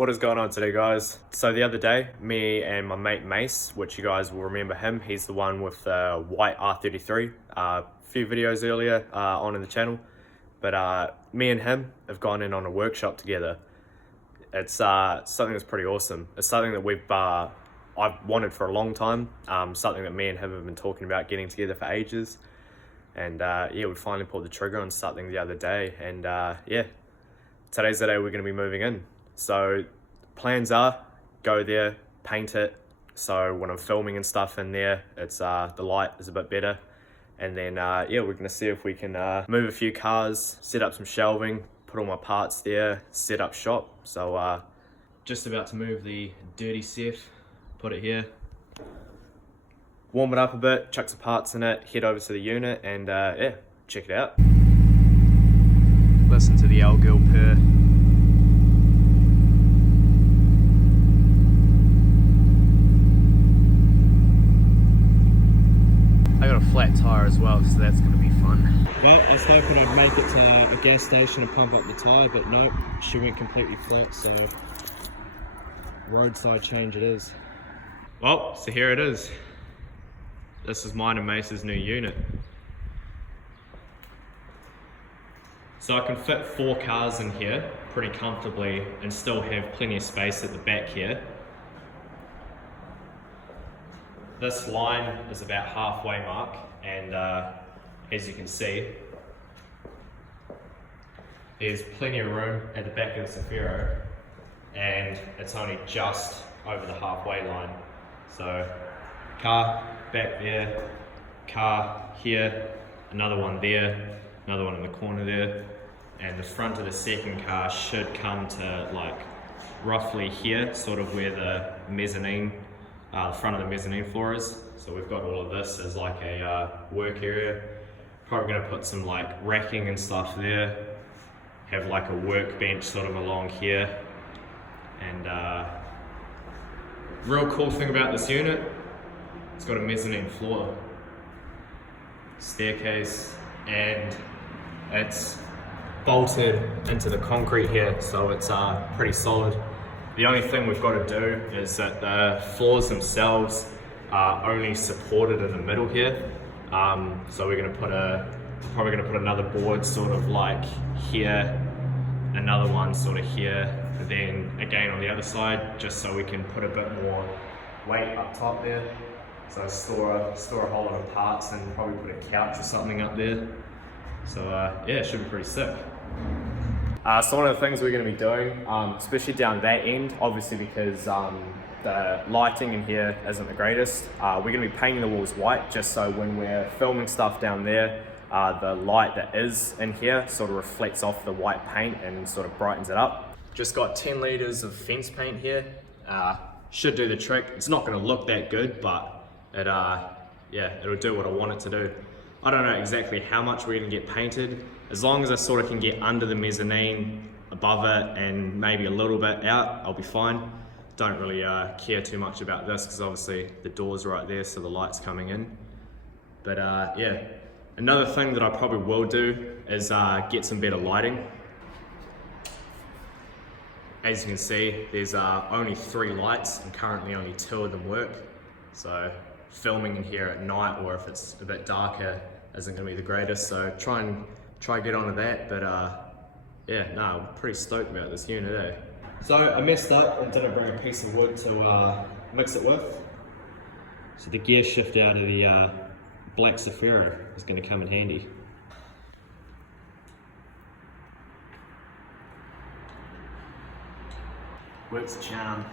What is going on today, guys? So the other day, me and my mate Mace, which you guys will remember him, he's the one with the white R33, a few videos earlier on in the channel, but me and him have gone in on a workshop together. It's something that's pretty awesome. It's something that I've wanted for a long time, something that me and him have been talking about getting together for ages, and yeah, we finally pulled the trigger on something the other day, and yeah, today's the day we're going to be moving in. So plans are go there, paint it, so when I'm filming and stuff in there, it's the light is a bit better, and then yeah, we're going to see if we can move a few cars, set up some shelving, put all my parts there, set up shop. So just about to move the dirty Ceph, put it here, warm it up a bit, chuck some parts in it, head over to the unit, and yeah, check it out. Listen to the owl girl purr. I got a flat tire as well, so that's going to be fun. Well, I was hoping I'd make it to a gas station and pump up the tyre, but nope, she went completely flat, so roadside change it is. Well, so here it is. This is mine and Mace's new unit. So I can fit 4 cars in here pretty comfortably and still have plenty of space at the back here. This line is about halfway mark, and as you can see, there's plenty of room at the back of the Zafiro, and it's only just over the halfway line. So car back there, car here, another one there, another one in the corner there, and the front of the second car should come to like roughly here, sort of where the mezzanine, the front of the mezzanine floor is. So we've got all of this as like a work area. Probably going to put some like racking and stuff there, have like a workbench sort of along here, and real cool thing about this unit, it's got a mezzanine floor, staircase, and it's bolted into the concrete here, so it's pretty solid. The only thing we've got to do is that the floors themselves are only supported in the middle here. So we're going to probably going to put another board sort of like here, another one sort of here, and then again on the other side, just so we can put a bit more weight up top there. So store a whole lot of parts and probably put a couch or something up there. So yeah, it should be pretty sick. So one of the things we're going to be doing, especially down that end, obviously because the lighting in here isn't the greatest, we're going to be painting the walls white, just so when we're filming stuff down there, the light that is in here sort of reflects off the white paint and sort of brightens it up. Just got 10 litres of fence paint here. Should do the trick. It's not going to look that good, but it yeah, it'll do what I want it to do. I don't know exactly how much we're going to get painted. As long as I sort of can get under the mezzanine, above it, and maybe a little bit out, I'll be fine. Don't really care too much about this because obviously the door's right there, so the light's coming in. But yeah, another thing that I probably will do is get some better lighting. As you can see, there's only 3 lights and currently only 2 of them work. So filming in here at night, or if it's a bit darker, isn't going to be the greatest. So try get onto that. But yeah, no, I'm pretty stoked about this unit, eh? So I messed up and didn't bring a piece of wood to mix it with. So the gear shift out of the black Zafiro is going to come in handy. Works a charm.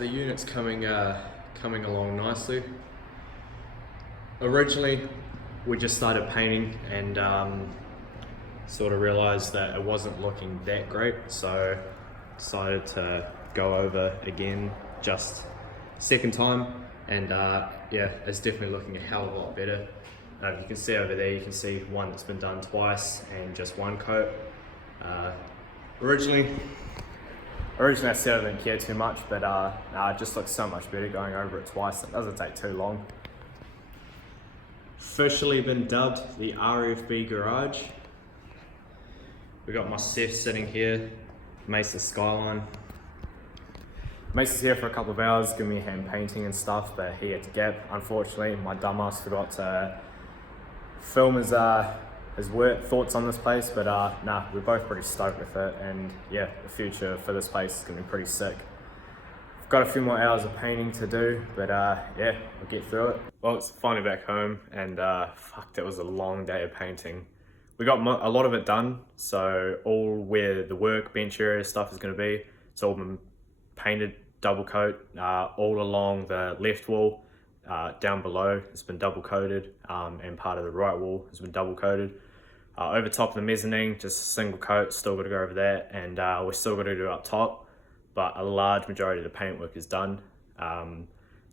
the unit's coming along nicely. Originally, we just started painting and sort of realized that it wasn't looking that great, so decided to go over again just second time, and yeah, it's definitely looking a hell of a lot better. You can see over there, you can see one that's been done twice and just one coat. Originally I said I didn't care too much, but it just looks so much better going over it twice. It doesn't take too long. Officially been dubbed the RFB Garage. We got my Seth sitting here, Mesa Skyline. Mace's here for a couple of hours, giving me a hand painting and stuff, but he had to get. Unfortunately, my dumbass forgot to film his thoughts on this place, but nah, we're both pretty stoked with it, and yeah, the future for this place is gonna be pretty sick. I've got a few more hours of painting to do, but yeah, we'll get through it. Well, it's finally back home, and fuck, that was a long day of painting. We got a lot of it done, so all where the workbench area stuff is gonna be, it's all been painted double coat, all along the left wall. Down below it's been double coated, and part of the right wall has been double coated. Over top of the mezzanine, just a single coat, still got to go over that, and we're still got to do up top, but a large majority of the paintwork is done.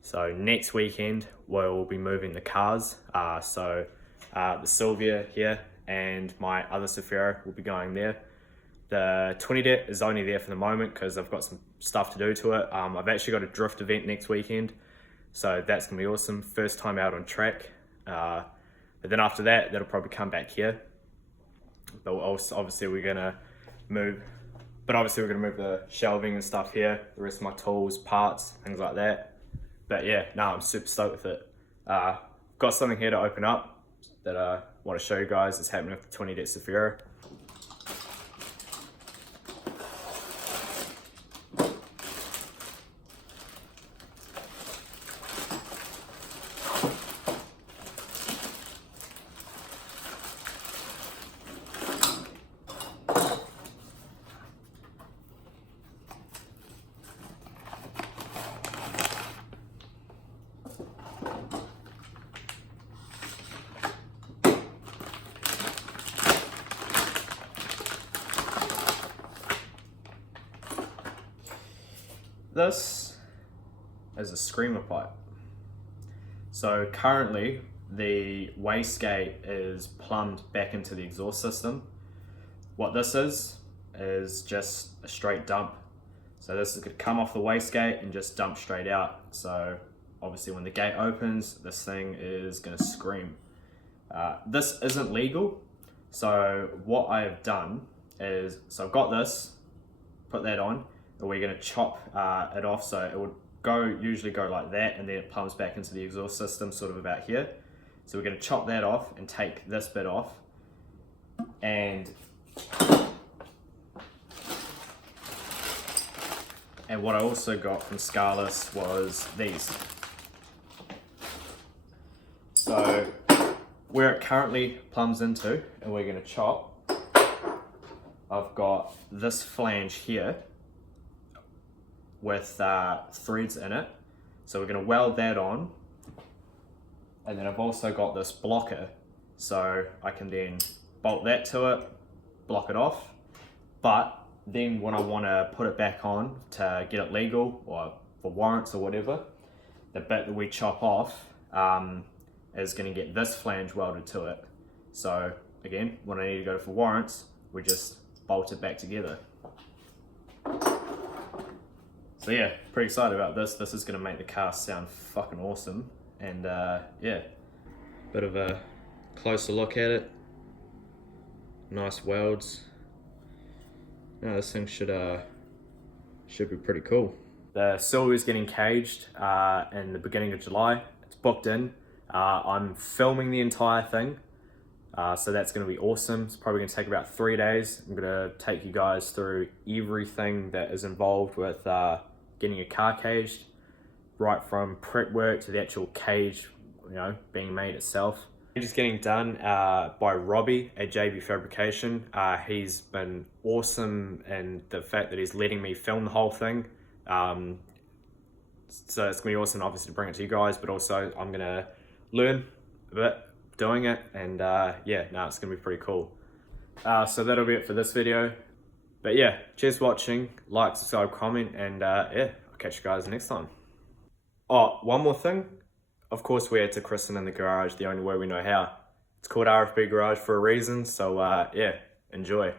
So next weekend we'll be moving the cars, so the Sylvia here and my other Safira will be going there. The 20Det is only there for the moment because I've got some stuff to do to it. I've actually got a drift event next weekend, so that's gonna be awesome. First time out on track. But then after that, that'll probably come back here. But obviously we're gonna move the shelving and stuff here, the rest of my tools, parts, things like that. But yeah, no, I'm super stoked with it. Got something here to open up that I want to show you guys. It's happening with the 20Det Safira. This is a screamer pipe. So currently the wastegate is plumbed back into the exhaust system. What this is just a straight dump. So this could come off the wastegate and just dump straight out. So obviously when the gate opens, this thing is gonna scream. This isn't legal. So what I have done is, so I've got this, put that on, and we're gonna chop it off, so it would usually go like that, and then it plumbs back into the exhaust system sort of about here. So we're gonna chop that off and take this bit off, and what I also got from Scarless was these. So where it currently plumbs into, and we're gonna chop, I've got this flange here with threads in it. So we're gonna weld that on. And then I've also got this blocker, so I can then bolt that to it, block it off. But then when I wanna put it back on to get it legal or for warrants or whatever, the bit that we chop off is gonna get this flange welded to it. So again, when I need to go for warrants, we just bolt it back together. So yeah, pretty excited about this. This is gonna make the car sound fucking awesome. And yeah, bit of a closer look at it. Nice welds. Yeah, this thing should be pretty cool. The Silvia's getting caged in the beginning of July. It's booked in. I'm filming the entire thing. So that's going to be awesome. It's probably going to take about 3 days. I'm going to take you guys through everything that is involved with getting a car caged, right from prep work to the actual cage, you know, being made itself. It's getting done by Robbie at JB Fabrication. He's been awesome in the fact that he's letting me film the whole thing. So it's gonna be awesome, obviously, to bring it to you guys, but also I'm gonna learn a bit doing it, and yeah, no, it's gonna be pretty cool. So that'll be it for this video. But yeah, cheers for watching, like, subscribe, comment, and yeah, I'll catch you guys next time. Oh, one more thing. Of course, we had to christen in the garage the only way we know how. It's called RFB Garage for a reason, so yeah, enjoy.